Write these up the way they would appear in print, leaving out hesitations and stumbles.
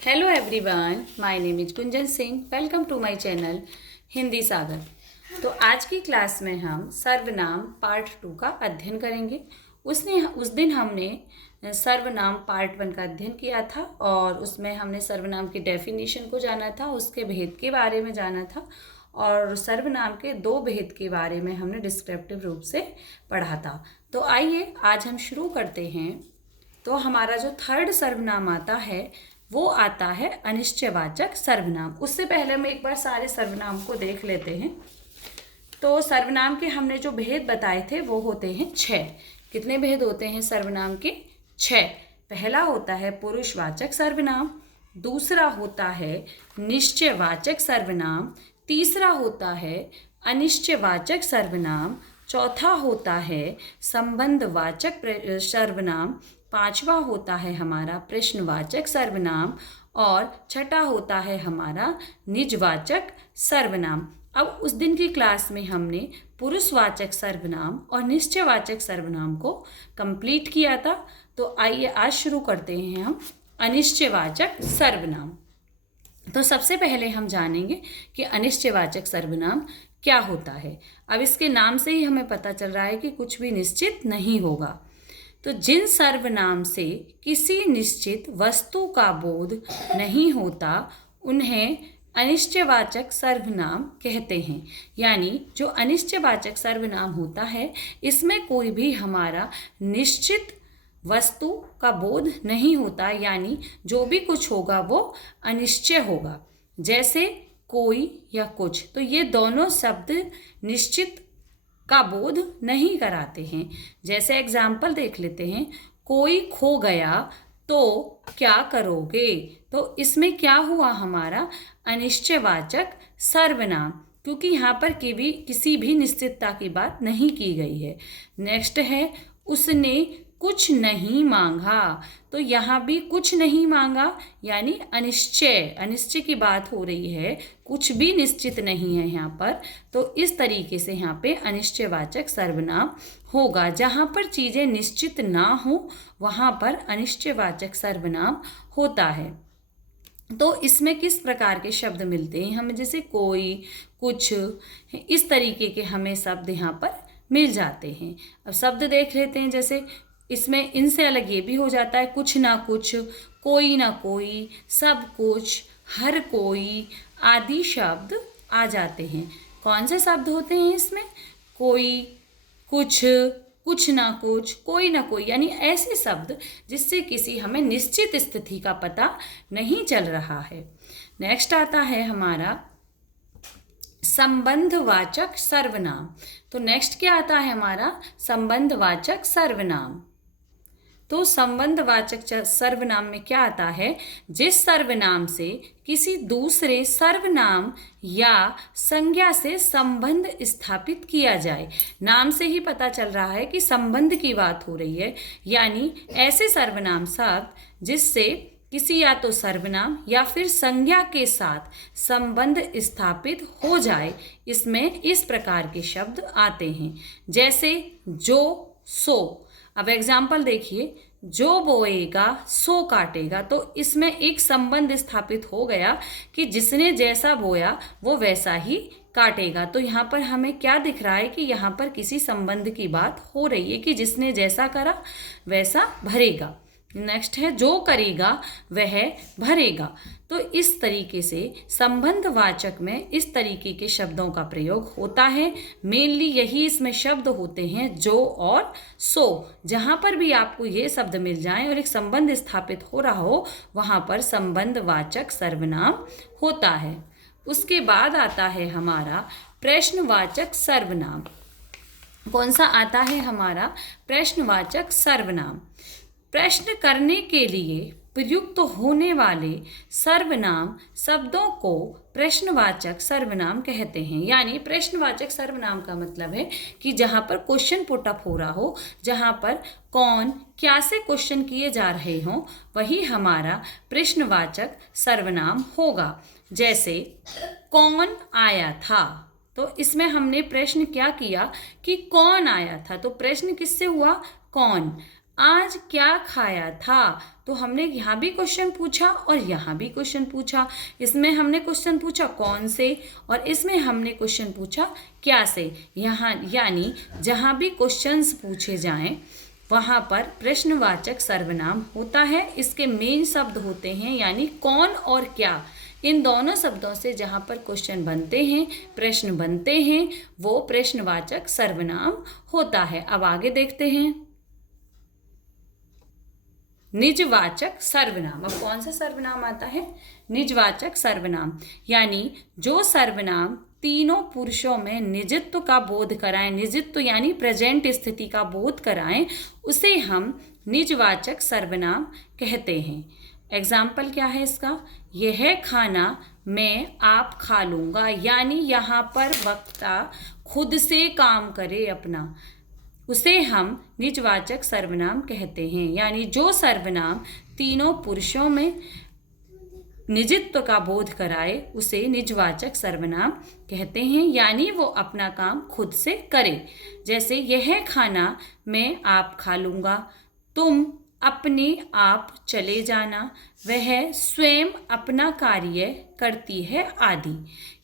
Hello everyone, my name is Gunjan Singh. Welcome to my channel Hindi Sagar. तो आज की क्लास में हम सर्वनाम पार्ट 2 का अध्ययन करेंगे। उस दिन हमने सर्वनाम पार्ट 1 का अध्ययन किया था और उसमें हमने सर्वनाम की डेफिनेशन को जाना था, उसके भेद के बारे में जाना था और सर्वनाम के 2 भेद के बारे में हमने डिस्क्रिप्टिव रूप से पढ़ा था। तो आइए आज हम शुरू करते हैं। तो हमारा जो थर्ड सर्वनाम आता है वो आता है अनिश्चयवाचक सर्वनाम। उससे पहले हम एक बार सारे सर्वनाम को देख लेते हैं। तो सर्वनाम के हमने जो भेद बताए थे वो होते हैं 6। कितने भेद होते हैं सर्वनाम के? 6। पहला होता है पुरुषवाचक सर्वनाम, दूसरा होता है निश्चयवाचक सर्वनाम, तीसरा होता है अनिश्चयवाचक सर्वनाम, चौथा होता है संबंधवाचक सर्वनाम, पांचवा होता है हमारा प्रश्नवाचक सर्वनाम और छठा होता है हमारा निजवाचक सर्वनाम। अब उस दिन की क्लास में हमने पुरुषवाचक सर्वनाम और निश्चयवाचक सर्वनाम को कंप्लीट किया था। तो आइए आज शुरू करते हैं हम अनिश्चयवाचक सर्वनाम। तो सबसे पहले हम जानेंगे कि अनिश्चयवाचक सर्वनाम क्या होता है। अब इसके नाम से ही हमें पता चल रहा है कि कुछ भी निश्चित नहीं होगा। तो जिन सर्वनाम से किसी निश्चित वस्तु का बोध नहीं होता उन्हें अनिश्चयवाचक सर्वनाम कहते हैं। यानी जो अनिश्चयवाचक सर्वनाम होता है इसमें कोई भी हमारा निश्चित वस्तु का बोध नहीं होता, यानी जो भी कुछ होगा वो अनिश्चय होगा। जैसे कोई या कुछ, तो ये दोनों शब्द निश्चित का बोध नहीं कराते हैं। जैसे एग्जाम्पल देख लेते हैं, कोई खो गया तो क्या करोगे। तो इसमें क्या हुआ हमारा अनिश्चयवाचक सर्वनाम, क्योंकि यहाँ पर किसी भी निश्चितता की बात नहीं की गई है। नेक्स्ट है उसने कुछ नहीं मांगा। तो यहाँ भी कुछ नहीं मांगा यानी अनिश्चय की बात हो रही है, कुछ भी निश्चित नहीं है यहाँ पर। तो इस तरीके से यहाँ पे अनिश्चयवाचक सर्वनाम होगा। जहाँ पर चीज़ें निश्चित ना हो वहाँ पर अनिश्चयवाचक सर्वनाम होता है। तो इसमें किस प्रकार के शब्द मिलते हैं हमें? जैसे कोई, कुछ, इस तरीके के हमें शब्द यहाँ पर मिल जाते हैं। अब शब्द देख लेते हैं। जैसे इसमें इनसे अलग ये भी हो जाता है, कुछ ना कुछ, कोई ना कोई, सब कुछ, हर कोई आदि शब्द आ जाते हैं। कौन से शब्द होते हैं इसमें? कोई, कुछ, कुछ ना कुछ, कोई ना कोई, यानी ऐसे शब्द जिससे किसी हमें निश्चित स्थिति का पता नहीं चल रहा है। नेक्स्ट आता है हमारा संबंधवाचक सर्वनाम। तो नेक्स्ट क्या आता है हमारा? संबंधवाचक सर्वनाम। तो संबंधवाचक सर्वनाम में क्या आता है? जिस सर्वनाम से किसी दूसरे सर्वनाम या संज्ञा से संबंध स्थापित किया जाए। नाम से ही पता चल रहा है कि संबंध की बात हो रही है, यानी ऐसे सर्वनाम शब्द जिससे किसी या तो सर्वनाम या फिर संज्ञा के साथ संबंध स्थापित हो जाए, इसमें इस प्रकार के शब्द आते हैं। जैसे जो, सो। अब एग्जाम्पल देखिए, जो बोएगा सो काटेगा। तो इसमें एक संबंध स्थापित हो गया कि जिसने जैसा बोया वो वैसा ही काटेगा। तो यहाँ पर हमें क्या दिख रहा है कि यहाँ पर किसी संबंध की बात हो रही है कि जिसने जैसा करा वैसा भरेगा। नेक्स्ट है जो करेगा वह भरेगा। तो इस तरीके से संबंधवाचक में इस तरीके के शब्दों का प्रयोग होता है। मेनली यही इसमें शब्द होते हैं, जो और सो। जहाँ पर भी आपको ये शब्द मिल जाएं और एक संबंध स्थापित हो रहा हो वहाँ पर संबंधवाचक सर्वनाम होता है। उसके बाद आता है हमारा प्रश्नवाचक सर्वनाम। कौन सा आता है हमारा? प्रश्नवाचक सर्वनाम। प्रश्न करने के लिए प्रयुक्त होने वाले सर्वनाम शब्दों को प्रश्नवाचक सर्वनाम कहते हैं। यानी प्रश्नवाचक सर्वनाम का मतलब है कि जहाँ पर क्वेश्चन पुट अप हो रहा हो, जहाँ पर कौन, क्या से क्वेश्चन किए जा रहे हों, वही हमारा प्रश्नवाचक सर्वनाम होगा। जैसे कौन आया था, तो इसमें हमने प्रश्न क्या किया कि कौन आया था। तो प्रश्न किससे हुआ? कौन। आज क्या खाया था। तो हमने यहाँ भी क्वेश्चन पूछा और यहाँ भी क्वेश्चन पूछा। इसमें हमने क्वेश्चन पूछा कौन से और इसमें हमने क्वेश्चन पूछा क्या से। यहाँ यानी जहाँ भी क्वेश्चंस पूछे जाएं वहाँ पर प्रश्नवाचक सर्वनाम होता है। इसके मेन शब्द होते हैं यानी कौन और क्या। इन दोनों शब्दों से जहाँ पर क्वेश्चन बनते हैं, प्रश्न बनते हैं, वो प्रश्नवाचक सर्वनाम होता है। अब आगे देखते हैं निजवाचक सर्वनाम। अब कौन सा सर्वनाम आता है? निजवाचक सर्वनाम, यानी जो सर्वनाम तीनों पुरुषों में निजित्व का बोध कराएं, निजित्व यानी प्रेजेंट स्थिति का बोध कराएं, उसे हम निजवाचक सर्वनाम कहते हैं। एग्जाम्पल क्या है इसका? यह खाना मैं आप खा लूँगा, यानी यहाँ पर वक्ता खुद से काम करे अपना, उसे हम निजवाचक सर्वनाम कहते हैं। यानी जो सर्वनाम तीनों पुरुषों में निजित्व का बोध कराए उसे निजवाचक सर्वनाम कहते हैं, यानी वो अपना काम खुद से करे। जैसे यह खाना मैं आप खा लूँगा, तुम अपने आप चले जाना, वह स्वयं अपना कार्य करती है आदि।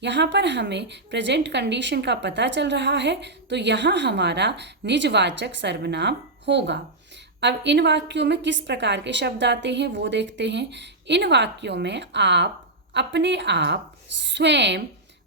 यहाँ पर हमें प्रेजेंट कंडीशन का पता चल रहा है, तो यहाँ हमारा निजवाचक सर्वनाम होगा। अब इन वाक्यों में किस प्रकार के शब्द आते हैं वो देखते हैं। इन वाक्यों में आप, अपने आप, स्वयं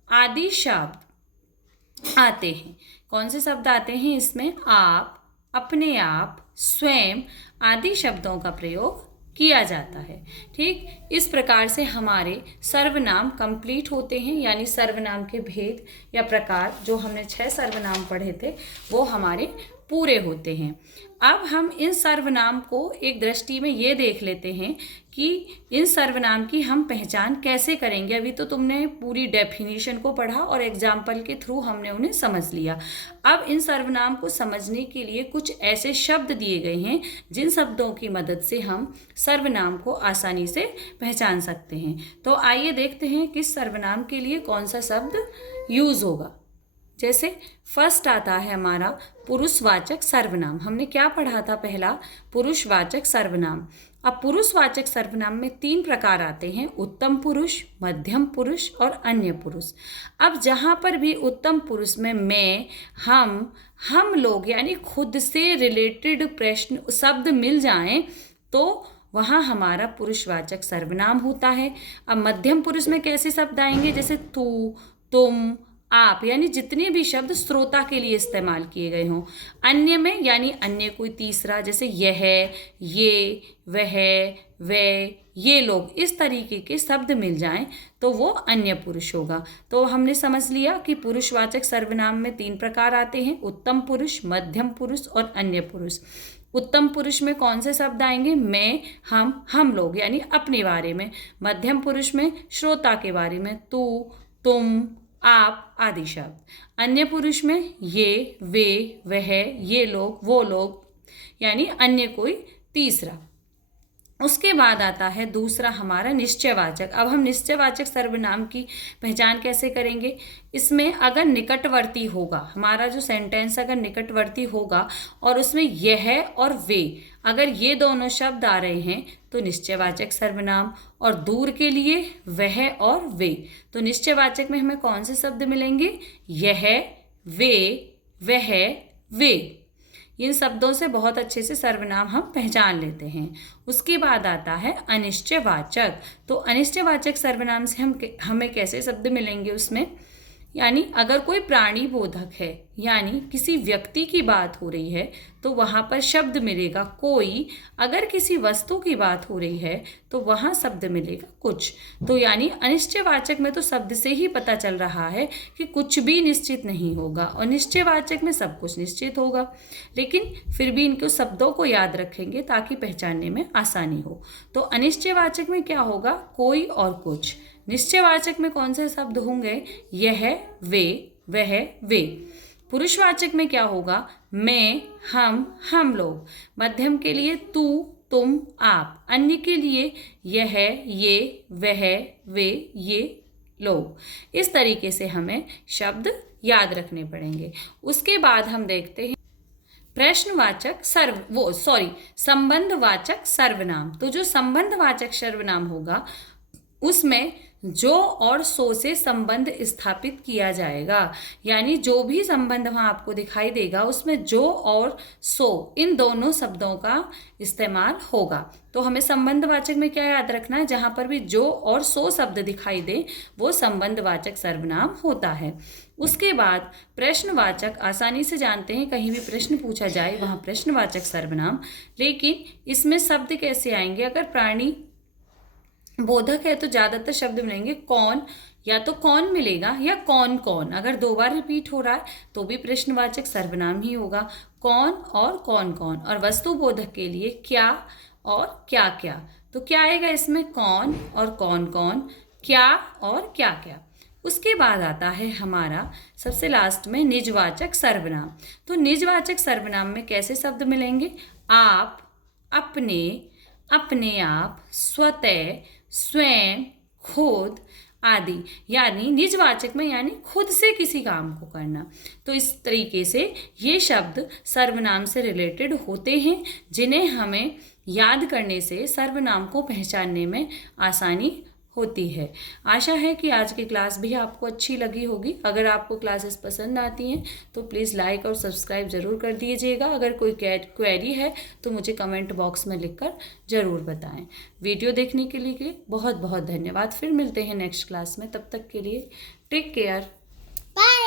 आदि शब्द आते हैं। कौन से शब्द आते हैं इसमें? आप, अपने आप, स्वयं आदि शब्दों का प्रयोग किया जाता है। ठीक, इस प्रकार से हमारे सर्वनाम कंप्लीट होते हैं, यानी सर्वनाम के भेद या प्रकार जो हमने 6 सर्वनाम पढ़े थे वो हमारे पूरे होते हैं। अब हम इन सर्वनाम को एक दृष्टि में ये देख लेते हैं कि इन सर्वनाम की हम पहचान कैसे करेंगे। अभी तो तुमने पूरी डेफिनेशन को पढ़ा और एग्जाम्पल के थ्रू हमने उन्हें समझ लिया। अब इन सर्वनाम को समझने के लिए कुछ ऐसे शब्द दिए गए हैं जिन शब्दों की मदद से हम सर्वनाम को आसानी से पहचान सकते हैं। तो आइए देखते हैं किस सर्वनाम के लिए कौन सा शब्द यूज होगा। जैसे फर्स्ट आता है हमारा पुरुषवाचक सर्वनाम। हमने क्या पढ़ा था? पहला पुरुषवाचक सर्वनाम। अब पुरुषवाचक सर्वनाम में 3 प्रकार आते हैं, उत्तम पुरुष, मध्यम पुरुष और अन्य पुरुष। अब जहाँ पर भी उत्तम पुरुष में मैं, हम लोग यानी खुद से रिलेटेड प्रश्न शब्द मिल जाएं तो वहाँ हमारा पुरुषवाचक सर्वनाम होता है। अब मध्यम पुरुष में कैसे शब्द आएंगे? जैसे तू, तुम, आप, यानी जितने भी शब्द श्रोता के लिए इस्तेमाल किए गए हों। अन्य में यानी अन्य कोई तीसरा, जैसे यह, ये, वह, वे, ये लोग, इस तरीके के शब्द मिल जाएं तो वो अन्य पुरुष होगा। तो हमने समझ लिया कि पुरुषवाचक सर्वनाम में 3 प्रकार आते हैं, उत्तम पुरुष, मध्यम पुरुष और अन्य पुरुष। उत्तम पुरुष में कौन से शब्द आएंगे? मैं, हम लोग यानी अपने बारे में। मध्यम पुरुष में श्रोता के बारे में, तू, तुम, आप आदि शब्द। अन्य पुरुष में ये, वे, वह, ये लोग, वो लोग, यानी अन्य कोई तीसरा। उसके बाद आता है दूसरा हमारा निश्चयवाचक। अब हम निश्चयवाचक सर्वनाम की पहचान कैसे करेंगे? इसमें अगर निकटवर्ती होगा, हमारा जो सेंटेंस अगर निकटवर्ती होगा और उसमें यह और वे, अगर ये दोनों शब्द आ रहे हैं तो निश्चयवाचक सर्वनाम, और दूर के लिए वह और वे, तो निश्चयवाचक में हमें कौन से शब्द मिलेंगे? यह, वे, वह, वे। इन शब्दों से बहुत अच्छे से सर्वनाम हम पहचान लेते हैं। उसके बाद आता है अनिश्चयवाचक। तो अनिश्चयवाचक सर्वनाम से हमें कैसे शब्द मिलेंगे उसमें? यानी अगर कोई प्राणी बोधक है, यानी किसी व्यक्ति की बात हो रही है तो वहाँ पर शब्द मिलेगा कोई। अगर किसी वस्तु की बात हो रही है तो वहाँ शब्द मिलेगा कुछ। तो यानी अनिश्चयवाचक में तो शब्द से ही पता चल रहा है कि कुछ भी निश्चित नहीं होगा, और निश्चयवाचक में सब कुछ निश्चित होगा। लेकिन फिर भी इनको शब्दों को याद रखेंगे ताकि पहचानने में आसानी हो। तो अनिश्चयवाचक में क्या होगा? कोई और कुछ। निश्चयवाचक में कौन से शब्द होंगे? यह, वे, वह, वे। पुरुषवाचक में क्या होगा? मैं, हम लोग। मध्यम के लिए तू, तुम, आप। अन्य के लिए यह, ये, वह, वे, ये लोग। इस तरीके से हमें शब्द याद रखने पड़ेंगे। उसके बाद हम देखते हैं प्रश्नवाचक संबंधवाचक सर्वनाम। तो जो संबंधवाचक सर्वनाम होगा उसमें जो और सो से संबंध स्थापित किया जाएगा, यानी जो भी संबंध वहां आपको दिखाई देगा उसमें जो और सो इन दोनों शब्दों का इस्तेमाल होगा। तो हमें संबंधवाचक में क्या याद रखना है, जहां पर भी जो और सो शब्द दिखाई दे वो संबंधवाचक सर्वनाम होता है। उसके बाद प्रश्नवाचक, आसानी से जानते हैं कहीं भी प्रश्न पूछा जाए वहां प्रश्नवाचक सर्वनाम, लेकिन इसमें शब्द कैसे आएंगे, अगर प्राणी बोधक है तो ज्यादातर शब्द मिलेंगे कौन, या तो कौन मिलेगा या कौन कौन। अगर 2 बार रिपीट हो रहा है तो भी प्रश्नवाचक सर्वनाम ही होगा, कौन और कौन कौन। और वस्तु बोधक के लिए क्या और क्या क्या। तो क्या आएगा इसमें, कौन और कौन कौन, क्या और क्या क्या। उसके बाद आता है हमारा सबसे लास्ट में निजवाचक सर्वनाम। तो निजवाचक सर्वनाम में कैसे शब्द मिलेंगे, आप, अपने, अपने आप, स्वतः, स्वयं, खुद आदि, यानी निजवाचक में यानी खुद से किसी काम को करना। तो इस तरीके से ये शब्द सर्वनाम से रिलेटेड होते हैं, जिन्हें हमें याद करने से सर्वनाम को पहचानने में आसानी होती है। आशा है कि आज की क्लास भी आपको अच्छी लगी होगी। अगर आपको क्लासेस पसंद आती हैं तो प्लीज़ लाइक और सब्सक्राइब ज़रूर कर दीजिएगा। अगर कोई क्वेरी है तो मुझे कमेंट बॉक्स में लिखकर ज़रूर बताएं। वीडियो देखने के लिए बहुत बहुत धन्यवाद। फिर मिलते हैं नेक्स्ट क्लास में, तब तक के लिए टेक केयर, बाय।